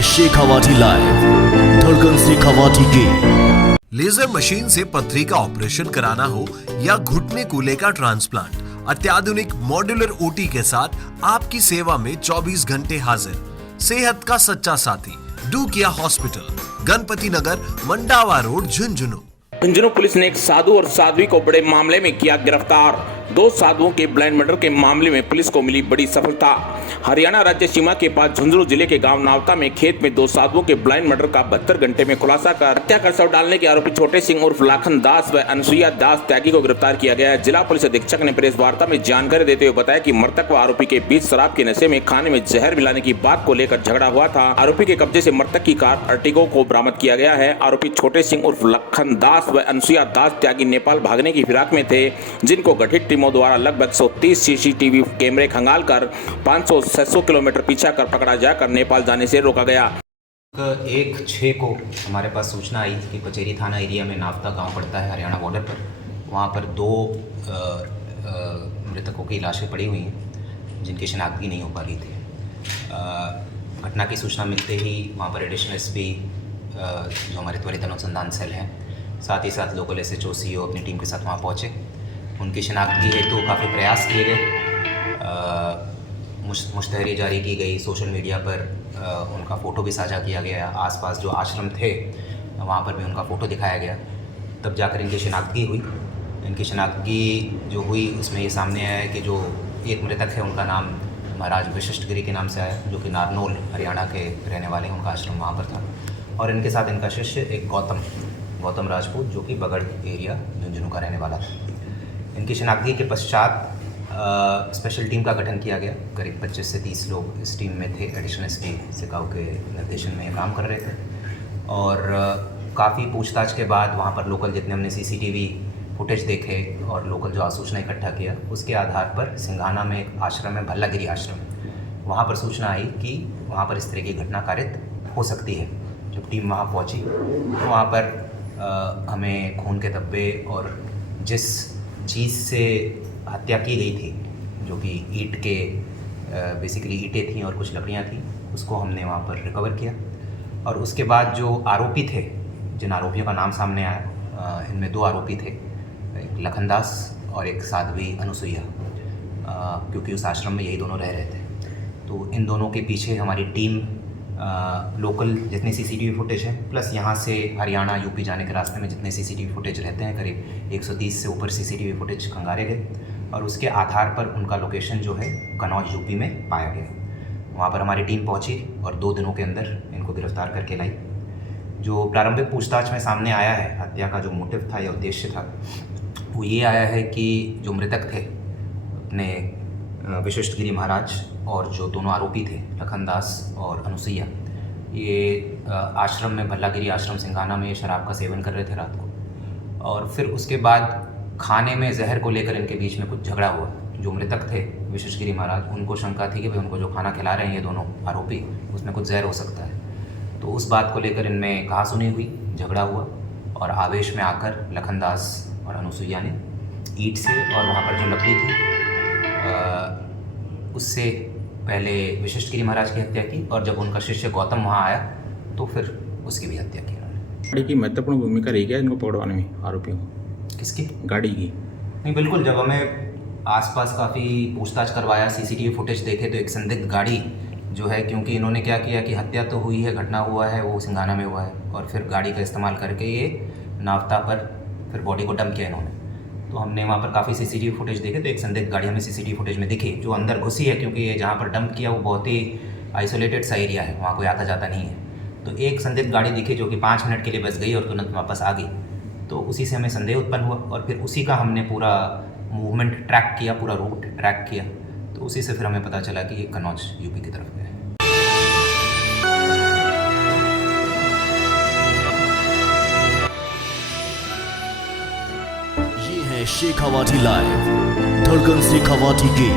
है शेखावाटी लाइव, धड़कन शेखावाटी की। लेजर मशीन से पथरी का ऑपरेशन कराना हो या घुटने कूल्हे का ट्रांसप्लांट, अत्याधुनिक मॉड्यूलर ओटी के साथ आपकी सेवा में 24 घंटे हाजिर। सेहत का सच्चा साथी डू किया हॉस्पिटल, गणपति नगर, मंडावा रोड, झुंझुनू। झुंझुनू पुलिस ने एक साधु और साध्वी को बड़े मामले में किया गिरफ्तार। दो साधुओं के ब्लाइंड मर्डर के मामले में पुलिस को मिली बड़ी सफलता। हरियाणा राज्य सीमा के पास झुंझुनू जिले के गांव नावता में खेत में दो साधुओं के ब्लाइंड मर्डर का 72 घंटे में खुलासा कर हत्या कर शव डालने के आरोपी छोटे सिंह उर्फ लाखन दास व अनसुईया दास त्यागी को गिरफ्तार किया गया है। जिला पुलिस अधीक्षक ने प्रेस वार्ता में जानकारी देते हुए बताया कि मृतक व आरोपी के बीच शराब के नशे में खाने में जहर मिलाने की बात को लेकर झगड़ा हुआ था। आरोपी के कब्जे से मृतक की कार अर्टिगो को बरामद किया गया है। आरोपी छोटे सिंह उर्फ लाखन दास व अनसुईया दास त्यागी नेपाल भागने की फिराक में थे, जिनको गठित टीमों द्वारा लगभग 130 सीसीटीवी कैमरे खंगाल कर 500-600 किलोमीटर पीछा कर पकड़ा जाकर नेपाल जाने से रोका गया। 1/6 को हमारे पास सूचना आई कि पचेरी थाना एरिया में नावता गांव पड़ता है हरियाणा बॉर्डर पर। वहां पर दो मृतकों की लाशें पड़ी हुई हैं जिनकी शिनाख्त नहीं हो पा रही थी। घटना की सूचना मिलते ही वहां पर एडिशनल एसपी जो हमारे त्वरित अनुसंधान सेल हैं, साथ ही साथ लोकल SHO CO अपनी टीम के साथ वहाँ पहुँचे। उनकी शिनाख्त की हेतु काफ़ी प्रयास किए गए, मुश्तहरी जारी की गई, सोशल मीडिया पर उनका फ़ोटो भी साझा किया गया, आसपास जो आश्रम थे वहाँ पर भी उनका फ़ोटो दिखाया गया। तब जाकर इनकी शिनाख्तगी हुई। इनकी शिनाख्तगी जो हुई उसमें ये सामने आया कि जो एक मृतक है उनका नाम महाराज विशिष्ट गिरी के नाम से आया, जो कि नारनौल हरियाणा के रहने वाले हैं, उनका आश्रम वहाँ पर था। और इनके साथ इनका शिष्य एक गौतम राजपूत, जो कि बगड़ एरिया झुंझुनू का रहने वाला था। इनकी शिनाख्तगी के पश्चात स्पेशल टीम का गठन किया गया। करीब 25 से 30 लोग इस टीम में थे। एडिशनल एसपी सिकाऊ के निर्देशन में काम कर रहे थे और काफ़ी पूछताछ के बाद वहाँ पर लोकल जितने हमने CCTV फुटेज देखे और लोकल जो आसूचना इकट्ठा किया, उसके आधार पर सिंघाना में एक आश्रम है, भल्लागिरी आश्रम, वहाँ पर सूचना आई कि वहाँ पर इस तरह की घटना कारित हो सकती है। जब टीम वहाँ पहुँची तो वहाँ पर हमें खून के धब्बे और जिस चीज़ से हत्या की गई थी, जो कि ईंट के बेसिकली ईंटें थीं और कुछ लकड़ियाँ थीं, उसको हमने वहाँ पर रिकवर किया। और उसके बाद जो आरोपी थे, जिन आरोपियों का नाम सामने आया, इनमें 2 आरोपी थे, एक लखन दास और एक साध्वी अनसुईया, क्योंकि उस आश्रम में यही दोनों रह रहे थे। तो इन दोनों के पीछे हमारी टीम लोकल जितने CCTV फुटेज है, प्लस यहाँ से हरियाणा UP जाने के रास्ते में जितने CCTV फुटेज रहते हैं, करीब 130 से ऊपर CCTV फुटेज खंगारे गए और उसके आधार पर उनका लोकेशन जो है कन्नौज UP में पाया गया। वहाँ पर हमारी टीम पहुँची और 2 दिनों के अंदर इनको गिरफ्तार करके लाई। जो प्रारंभिक पूछताछ में सामने आया है, हत्या का जो मोटिव था या उद्देश्य था, वो ये आया है कि जो मृतक थे अपने विशिष्ट गिरी महाराज और जो दोनों आरोपी थे लखन दास और अनसुईया, ये आश्रम में, भल्लागिरी आश्रम सिंघाना में शराब का सेवन कर रहे थे रात को। और फिर उसके बाद खाने में जहर को लेकर इनके बीच में कुछ झगड़ा हुआ। जो मृतक थे विशिष्ट गिरी महाराज, उनको शंका थी कि भाई उनको जो खाना खिला रहे हैं ये दोनों आरोपी, उसमें कुछ जहर हो सकता है। तो उस बात को लेकर इनमें कहासुनी हुई, झगड़ा हुआ और आवेश में आकर लखन दास और अनसुईया ने ईंट से और वहाँ पर जो लकड़ी थी उससे पहले विशिष्ट गिरी महाराज की हत्या की और जब उनका शिष्य गौतम वहाँ आया तो फिर उसकी भी हत्या की उन्होंने। गाड़ी की महत्वपूर्ण भूमिका रही क्या इनको पकड़वाने में, आरोपियों को? किसकी? गाड़ी की? नहीं, बिल्कुल। जब हमें आसपास काफ़ी पूछताछ करवाया, CCTV फुटेज देखे, तो एक संदिग्ध गाड़ी जो है, क्योंकि इन्होंने क्या किया कि हत्या तो हुई है, घटना हुआ है वो सिंघाना में हुआ है, और फिर गाड़ी का इस्तेमाल करके ये नावता पर फिर बॉडी को डंप किया इन्होंने। तो हमने वहाँ पर काफ़ी CCTV फुटेज देखे तो एक संदिग्ध गाड़ी हमें CCTV फुटेज में दिखी जो अंदर घुसी है, क्योंकि ये जहाँ पर डंप किया वो बहुत ही आइसोलेटेड सा एरिया है, वहाँ कोई आता जाता नहीं है। तो एक संदिग्ध गाड़ी दिखी जो कि 5 मिनट के लिए बस गई और तुरंत वापस आ गई। तो उसी से हमें संदेह उत्पन्न हुआ और फिर उसी का हमने पूरा मूवमेंट ट्रैक किया, पूरा रूट ट्रैक किया। तो उसी से फिर हमें पता चला कि ये कन्नौज UP की तरफ गया है। ये है शेखावाटी लाइव, धड़कन शेखावाटी की।